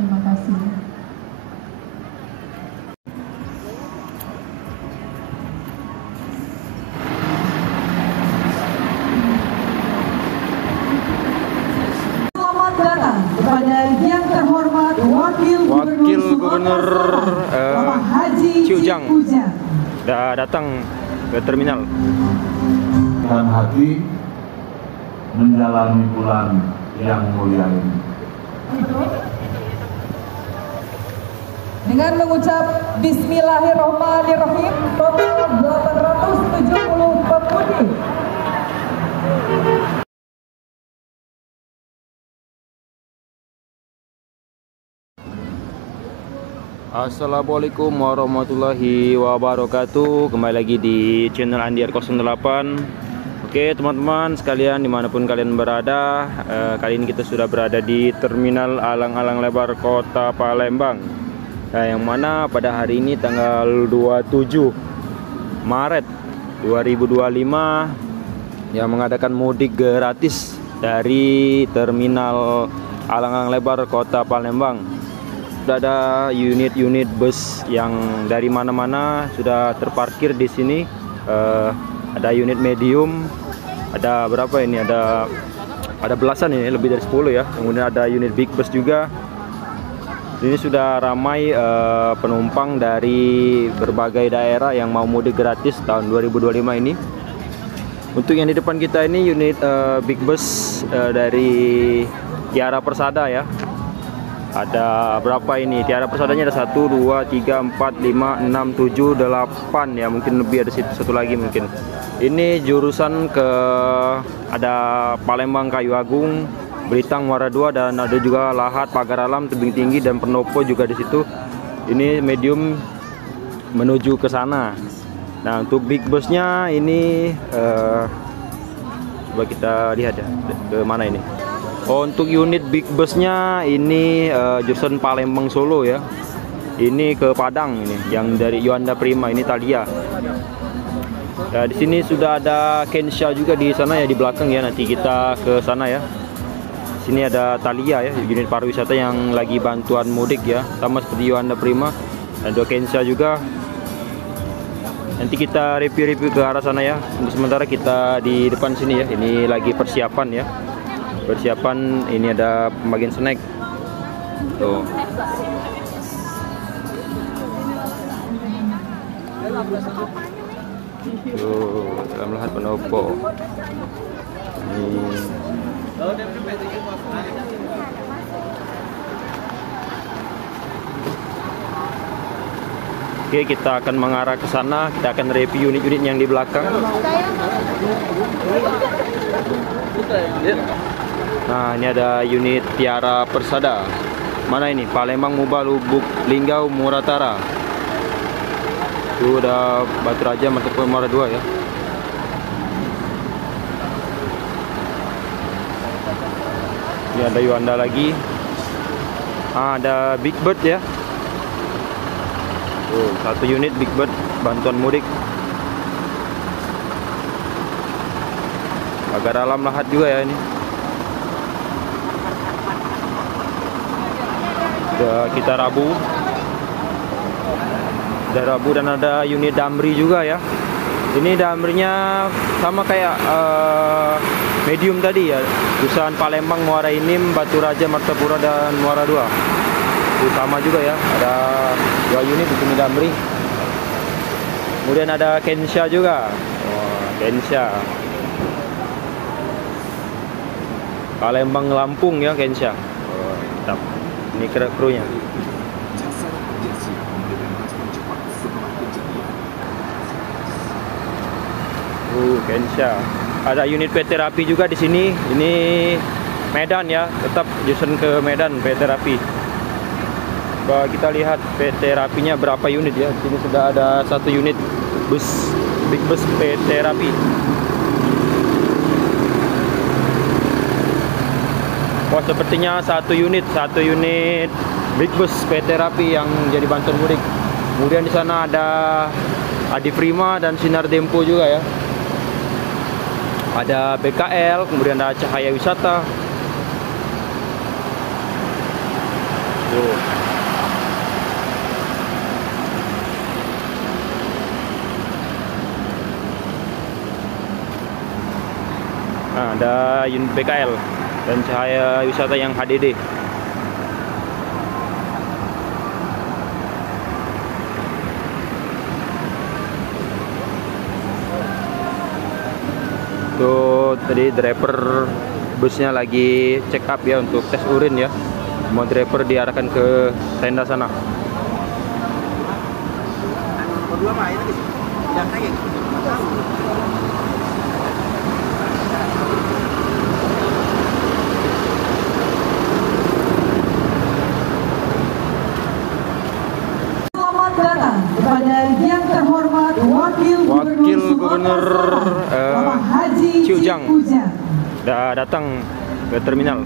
Terima kasih. Selamat datang kepada yang terhormat Wakil Gubernur Bapak Haji Ciujang. Ujang. Sudah datang ke terminal. Dan hati menjalani bulan yang mulia ini. Dengan mengucap Bismillahirrahmanirrahim, total 870 pemudik. Assalamualaikum warahmatullahi wabarakatuh. Kembali lagi di channel Andiar 08. Oke teman-teman sekalian, dimanapun kalian berada, kali ini kita sudah berada di Terminal Alang-Alang Lebar Kota Palembang. Nah, yang mana pada hari ini tanggal 27 Maret 2025 yang mengadakan mudik gratis dari Terminal Alang-Alang Lebar Kota Palembang. Sudah ada unit-unit bus yang dari mana-mana sudah terparkir di sini. Ada unit medium, ada berapa ini? Ada belasan ini, lebih dari 10 ya. Kemudian ada unit big bus juga. Ini sudah ramai penumpang dari berbagai daerah yang mau mudik gratis tahun 2025 ini. Untuk yang di depan kita ini unit big bus dari Tiara Persada ya. Ada berapa ini? Tiara Persadanya ada 1, 2, 3, 4, 5, 6, 7, 8 ya. Mungkin lebih, ada satu lagi mungkin. Ini jurusan ke ada Palembang Kayu Agung, Beritang Muara 2, dan ada juga Lahat, Pagar Alam, Tebing Tinggi, dan Pendopo juga di situ. Ini medium menuju ke sana. Nah, untuk big busnya ini coba kita lihat ya, ke mana ini. Oh, untuk unit big busnya ini jurusan Palembang Solo ya. Ini ke Padang ini, yang dari Yuanda Prima ini Thalia. Ya, di sini sudah ada Kensha juga di sana ya, di belakang ya. Nanti kita ke sana ya. Sini ada Thalia ya, unit pariwisata yang lagi bantuan mudik ya, sama seperti Yuanda Prima. Ada Kensha juga. Nanti kita review-review ke arah sana ya. Untuk sementara kita di depan sini ya. Ini lagi persiapan ya. Persiapan, ini ada pembagian snack tuh. Tuh, dalam Lahat Pendopo ini. Oke, kita akan mengarah ke sana. Kita akan review unit-unit yang di belakang. Nah, ini ada unit Tiara Persada. Mana ini? Palembang, Muba, Lubuk, Linggau, Muratara. Itu udah Batu Raja, Mantepur, Muara 2 ya. Ini ada Yuanda lagi. Ada Big Bird ya. Tuh, satu unit Big Bird bantuan mudik. Pagar Alam, Lahat juga ya ini. Kita Rabu, dan ada unit Damri juga ya. Ini Damrinya sama kayak medium tadi ya, jurusan Palembang, Muara Inim, Batu Raja, Martapura, dan Muara 2. Itu sama juga ya, ada 2 unit di sini Damri. Kemudian ada Kensha juga. Kensha Palembang Lampung ya, Kensha. Mantap. Ini krunya. Kensha. Ada unit PT Rapi juga di sini. Ini Medan ya, tetap jurusan ke Medan PT Rapi. Coba kita lihat PT Rapinya berapa unit ya. Di sini sudah ada 1 unit bus big bus PT Rapi. Wah, sepertinya satu unit big bus PT Rapi yang jadi bantuan mudik. Kemudian di sana ada Adi Prima dan Sinar Dempo juga ya. Ada BKL, kemudian ada Cahaya Wisata. Tuh. Nah, ada unit PKL dan cahaya wisata yang HDD. Tuh tadi driver busnya lagi check up ya untuk tes urin ya. Semua driver diarahkan ke tenda sana. Selamat datang kepada yang terhormat Wakil Gubernur Bapak Haji Ciujang. Ujang. Udah datang ke terminal.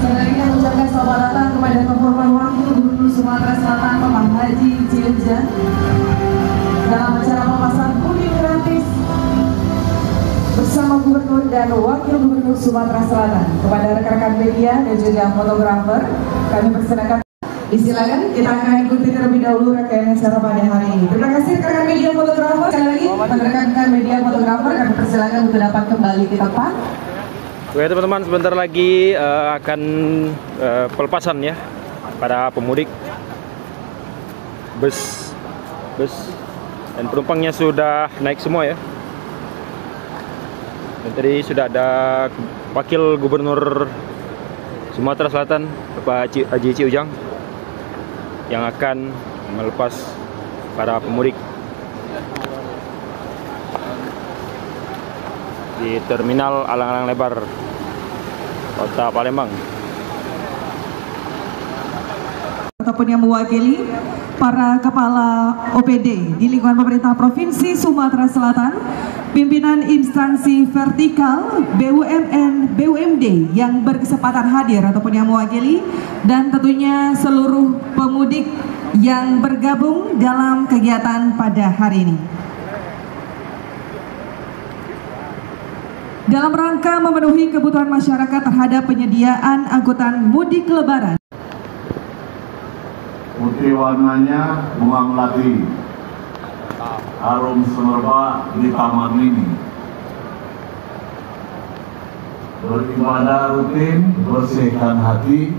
Selanjutnya ucapkan selamat datang kepada yang terhormat Wakil Gubernur Sumatera Selatan Bapak Haji Ciujang dalam acara pelepasan mudik gratis bersama Gubernur dan Wakil Gubernur Sumatera Selatan. Kepada rekan-rekan media dan juga fotografer, kami persilakan. Disilakan, kita akan ikuti terlebih dahulu rangkaian acara pada hari ini. Terima kasih rekan-rekan media fotografer. Sekali lagi, rekan-rekan media fotografer kami persilakan untuk dapat kembali ke tempat. Oke teman-teman, sebentar lagi akan pelepasan ya para pemudik. Bus dan penumpangnya sudah naik semua ya. Dan tadi sudah ada Wakil Gubernur Sumatera Selatan Bapak Haji Ciujang yang akan melepas para pemudik di Terminal Alang-Alang Lebar Kota Palembang. Ataupun yang mewakili para kepala OPD di lingkungan pemerintah Provinsi Sumatera Selatan, pimpinan instansi vertikal BUMN, BUMD yang berkesempatan hadir ataupun yang mewakili, dan tentunya seluruh pemudik yang bergabung dalam kegiatan pada hari ini. Dalam rangka memenuhi kebutuhan masyarakat terhadap penyediaan angkutan mudik lebaran. Putih warnanya bunga melati, harum semerbak di taman mini. Beribadah rutin, bersihkan hati,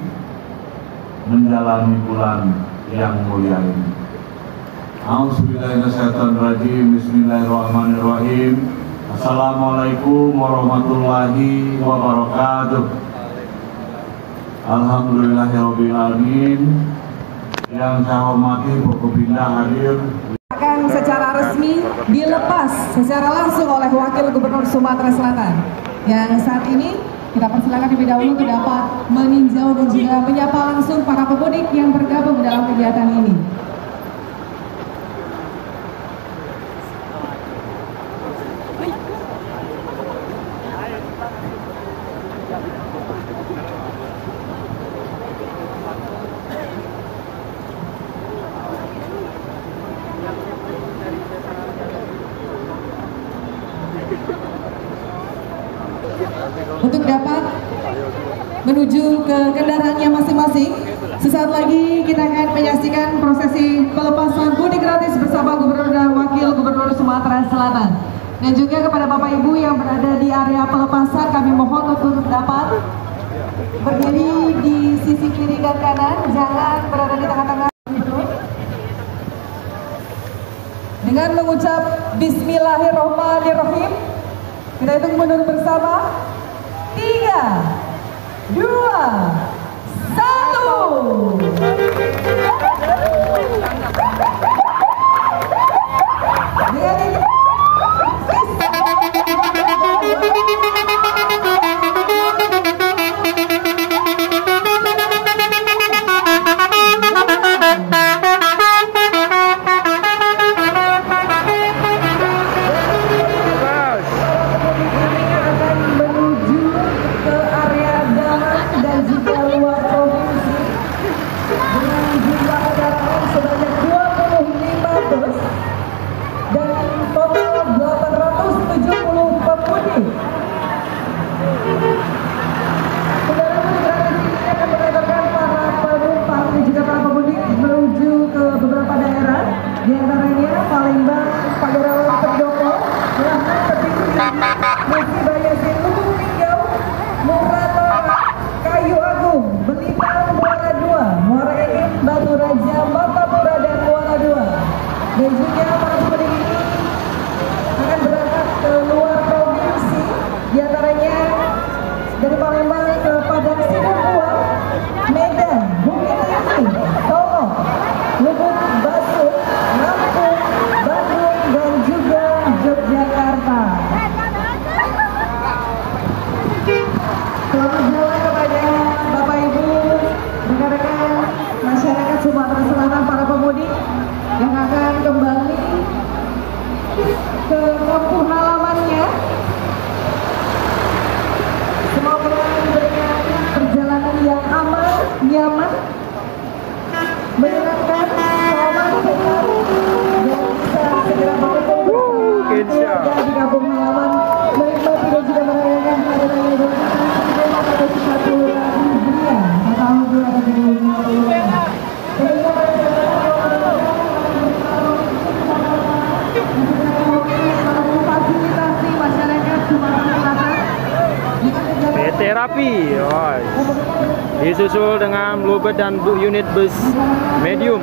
menjalani bulan yang mulia ini. Auzubillahiminasyaitonirrajim. Bismillahirrahmanirrahim. Assalamualaikum warahmatullahi wabarakatuh. Alhamdulillahirrahmanirrahim. Yang saya hormati Forkopimda hadir Akan secara resmi dilepas secara langsung oleh Wakil Gubernur Sumatera Selatan. Yang saat ini kita persilakan lebih dahulu untuk dapat meninjau dan juga menyapa langsung para pemudik yang bergabung dalam kegiatan ini. Untuk dapat menuju ke kendaraannya masing-masing, sesaat lagi kita akan menyaksikan prosesi pelepasan mudik gratis bersama Gubernur dan Wakil Gubernur Sumatera Selatan. Dan juga kepada Bapak Ibu yang berada di area pelepasan, kami mohon untuk dapat berdiri di sisi kiri dan kanan, jangan berada di tengah-tengah. Dengan mengucap Bismillahirrahmanirrahim, kita hitung mundur bersama. 3, 2, 1. Dengan ini dan juga luar Dan juga para pemudik ini akan berangkat ke luar provinsi, diantaranya dari Palembang ke Padang Sidempuan, Medan, Bukit Tinggi, Solo, Lubuk Basuk, Lampung, Bandung, dan juga Yogyakarta. Selamat jalan kepada Bapak Ibu, rekan-rekan masyarakat Sumatera Selatan, para pemudik yang akan kembali ke kampung halamannya. Semoga diberikan perjalanan yang aman, nyaman, menyenangkan, selamat datang, dan bisa segera bertemu bersama di kampung halaman, menikmati dan juga merayakan hari raya Idul Fitri 1441 Hijriah tahun 2025. Fasilitasi masyarakat Sumatera Selatan PT Rapi, disusul dengan bluebird dan unit bus medium.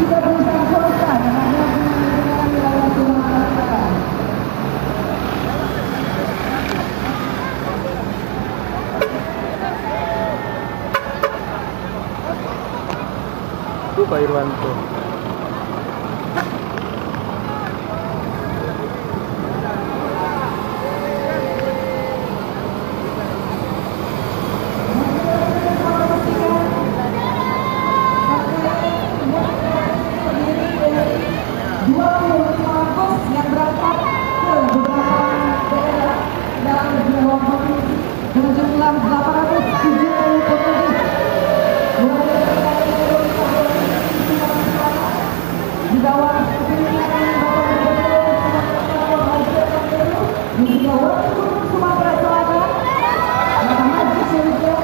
juga perusahaan swasta yang ada di wilayah Sumatera Selatan. Itu Pak Irwanto. Yang berangkat ke beberapa daerah dalam dua provinsi dengan jumlah 870 pemudik. Di bawah kepemimpinan Bapak Gubernur Sumatera Selatan, Bapak Haji Syarifah,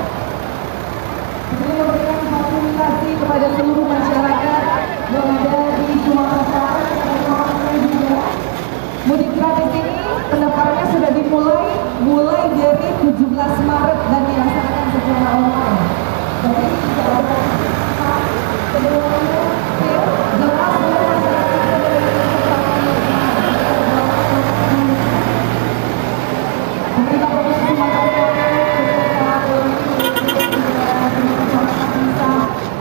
ini memberikan fasilitasi kepada seluruh masyarakat yang ada di Sumatera Selatan. Mudik gratis ini pendaftarannya sudah mulai dari 17 Maret dan dilaksanakan secara online. Jadi tidak ada keduanya jelas pemerintah Provinsi Sumatera bisa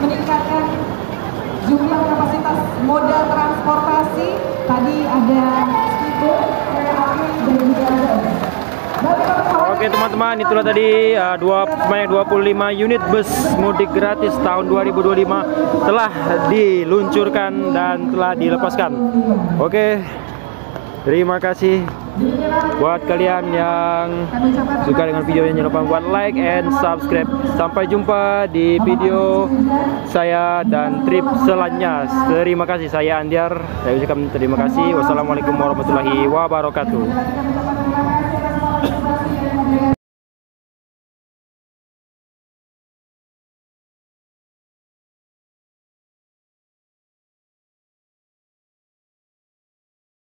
meningkatkan jumlah kapasitas moda transportasi. Tadi ada Oke teman-teman, itulah tadi sebanyak 25 unit bus mudik gratis tahun 2025 telah diluncurkan dan telah dilepaskan. Oke, terima kasih buat kalian yang suka dengan videonya. Jangan lupa buat like and subscribe. Sampai jumpa di video saya dan trip selanjutnya. Terima kasih, saya Andiar. Saya ucapkan terima kasih. Wassalamualaikum warahmatullahi wabarakatuh.